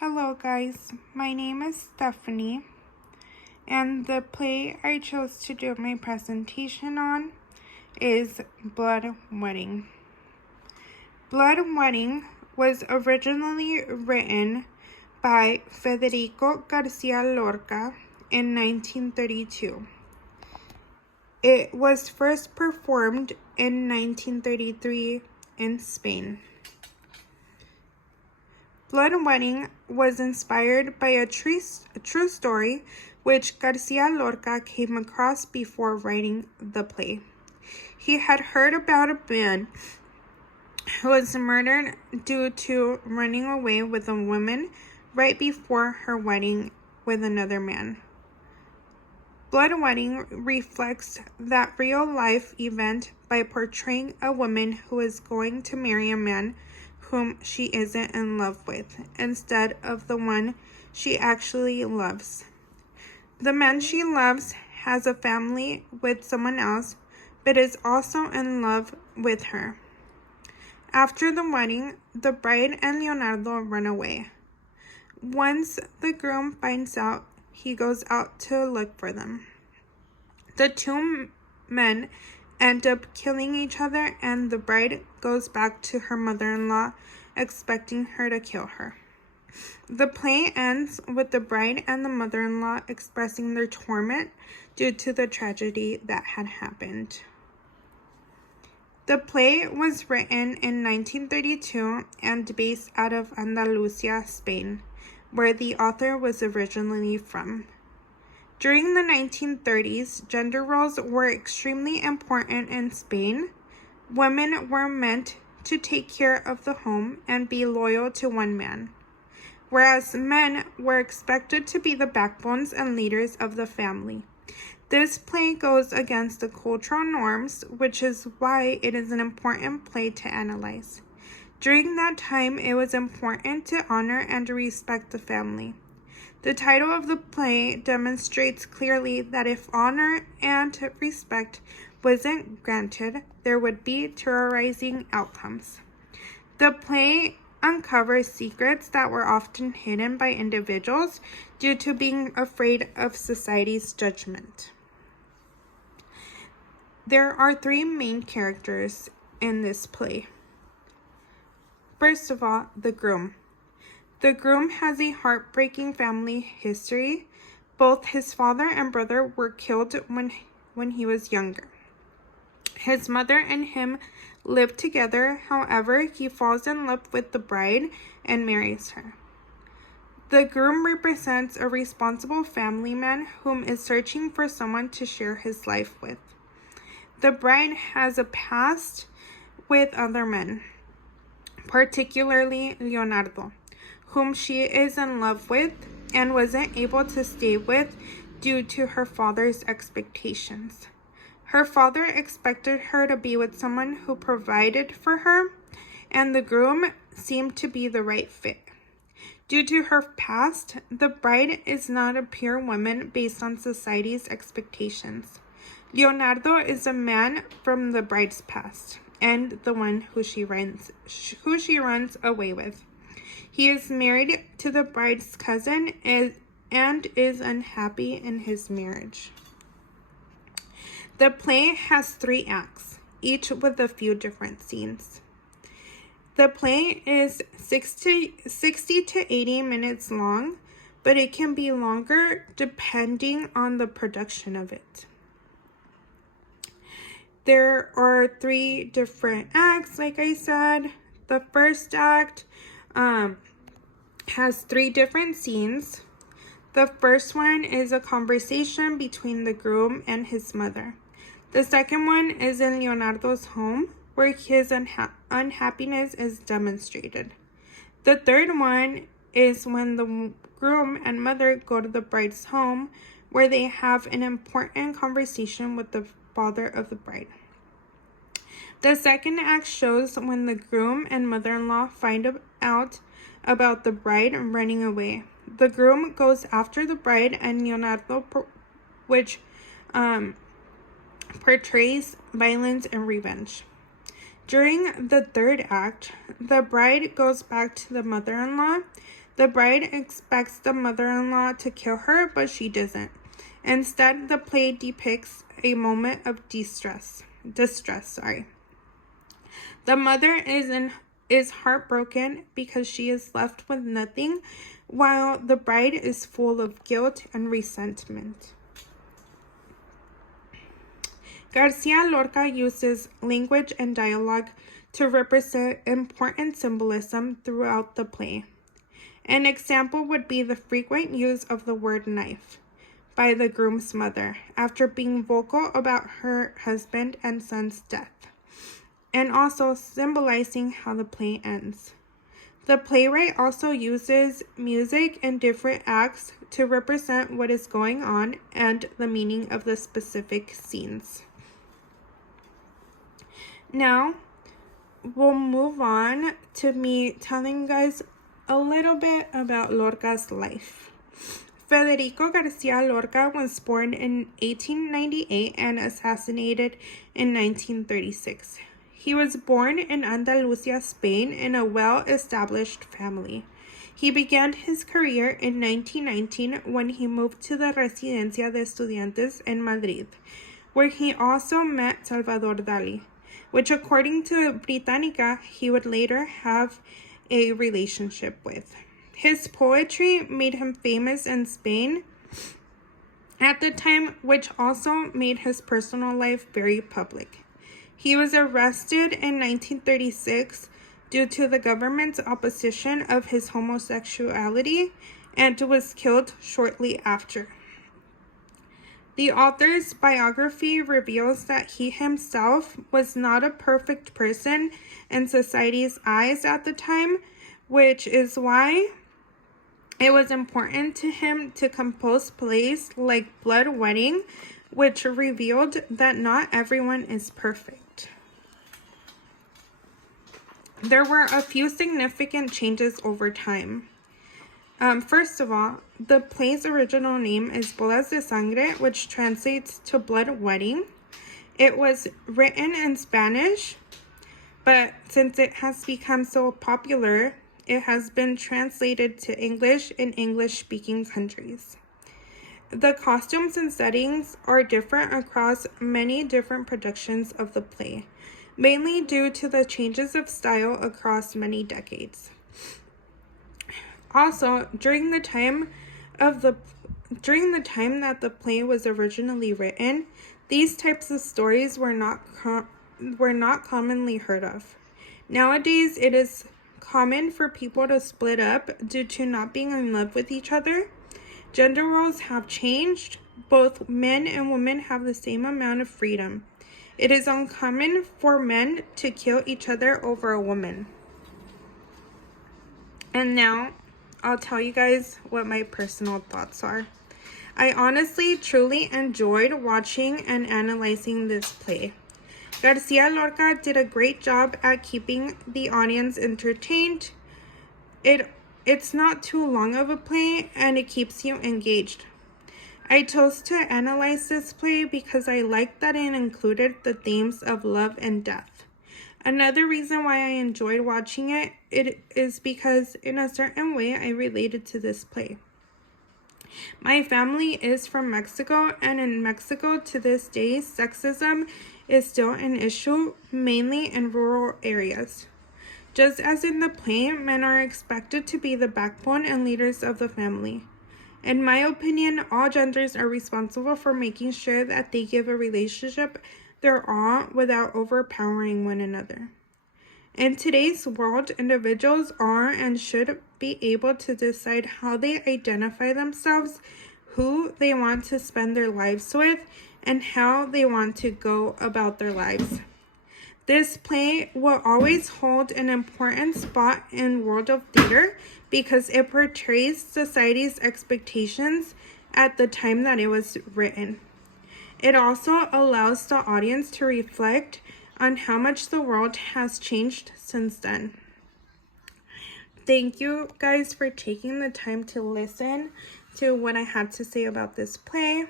Hello guys, my name is Stephanie, and the play I chose to do my presentation on is Blood Wedding. Blood Wedding was originally written by Federico Garcia Lorca in 1932. It was first performed in 1933 in Spain. Blood Wedding was inspired by a true story which Garcia Lorca came across before writing the play. He had heard about a man who was murdered due to running away with a woman right before her wedding with another man. Blood Wedding reflects that real-life event by portraying a woman who is going to marry a man whom she isn't in love with, instead of the one she actually loves. The man she loves has a family with someone else, but is also in love with her. After the wedding, the bride and Leonardo run away. Once the groom finds out, he goes out to look for them. The two men end up killing each other, and the bride goes back to her mother-in-law, expecting her to kill her. The play ends with the bride and the mother-in-law expressing their torment due to the tragedy that had happened. The play was written in 1932 and based out of Andalusia, Spain, where the author was originally from. During the 1930s, gender roles were extremely important in Spain. Women were meant to take care of the home and be loyal to one man, whereas men were expected to be the backbones and leaders of the family. This play goes against the cultural norms, which is why it is an important play to analyze. During that time, it was important to honor and respect the family. The title of the play demonstrates clearly that if honor and respect wasn't granted, there would be terrorizing outcomes. The play uncovers secrets that were often hidden by individuals due to being afraid of society's judgment. There are three main characters in this play. First of all, the groom. The groom has a heartbreaking family history. Both his father and brother were killed when he was younger. His mother and him live together. However, he falls in love with the bride and marries her. The groom represents a responsible family man whom is searching for someone to share his life with. The bride has a past with other men, particularly Leonardo, whom she is in love with and wasn't able to stay with due to her father's expectations. Her father expected her to be with someone who provided for her, and the groom seemed to be the right fit. Due to her past, the bride is not a pure woman based on society's expectations. Leonardo is a man from the bride's past, and the one who she runs away with. He is married to the bride's cousin and is unhappy in his marriage. The play has 3 acts, each with a few different scenes. The play is 60 to 80 minutes long, but it can be longer depending on the production of it. There are 3 different acts, like I said. The first act has 3 different scenes. The first one is a conversation between the groom and his mother. The second one is in Leonardo's home, where his unhappiness is demonstrated. The third one is when the groom and mother go to the bride's home, where they have an important conversation with the father of the bride. The second act shows when the groom and mother-in-law find out about the bride running away. The groom goes after the bride and Leonardo, which portrays violence and revenge. During the third act, the bride goes back to the mother-in-law The bride expects the mother-in-law to kill her, but she doesn't. Instead, the play depicts a moment of distress. The mother is heartbroken because she is left with nothing, while the bride is full of guilt and resentment. Garcia Lorca uses language and dialogue to represent important symbolism throughout the play. An example would be the frequent use of the word knife by the groom's mother after being vocal about her husband and son's death, and also symbolizing how the play ends. The playwright also uses music in different acts to represent what is going on and the meaning of the specific scenes. Now, we'll move on to me telling you guys a little bit about Lorca's life. Federico Garcia Lorca was born in 1898 and assassinated in 1936. He was born in Andalusia, Spain, in a well-established family. He began his career in 1919 when he moved to the Residencia de Estudiantes in Madrid, where he also met Salvador Dali, which according to Britannica, he would later have a relationship with. His poetry made him famous in Spain at the time, which also made his personal life very public. He was arrested in 1936 due to the government's opposition of his homosexuality and was killed shortly after. The author's biography reveals that he himself was not a perfect person in society's eyes at the time, which is why it was important to him to compose plays like Blood Wedding, which revealed that not everyone is perfect. There were a few significant changes over time. First of all, the play's original name is Bodas de Sangre, which translates to Blood Wedding. It was written in Spanish, but since it has become so popular, it has been translated to English in English-speaking countries. The costumes and settings are different across many different productions of the play, mainly due to the changes of style across many decades. Also, during the time that the play was originally written, these types of stories were not commonly heard of. Nowadays, it is common for people to split up due to not being in love with each other. Gender roles have changed. Both men and women have the same amount of freedom. It is uncommon for men to kill each other over a woman. And now, I'll tell you guys what my personal thoughts are. I honestly, truly enjoyed watching and analyzing this play. Garcia Lorca did a great job at keeping the audience entertained. It's not too long of a play, and it keeps you engaged. I chose to analyze this play because I liked that it included the themes of love and death. Another reason why I enjoyed watching it is because in a certain way I related to this play. My family is from Mexico, and in Mexico to this day, sexism is still an issue, mainly in rural areas. Just as in the play, men are expected to be the backbone and leaders of the family. In my opinion, all genders are responsible for making sure that they give a relationship their all without overpowering one another. In today's world, individuals are and should be able to decide how they identify themselves, who they want to spend their lives with, and how they want to go about their lives. This play will always hold an important spot in world of theater because it portrays society's expectations at the time that it was written. It also allows the audience to reflect on how much the world has changed since then. Thank you guys for taking the time to listen to what I had to say about this play.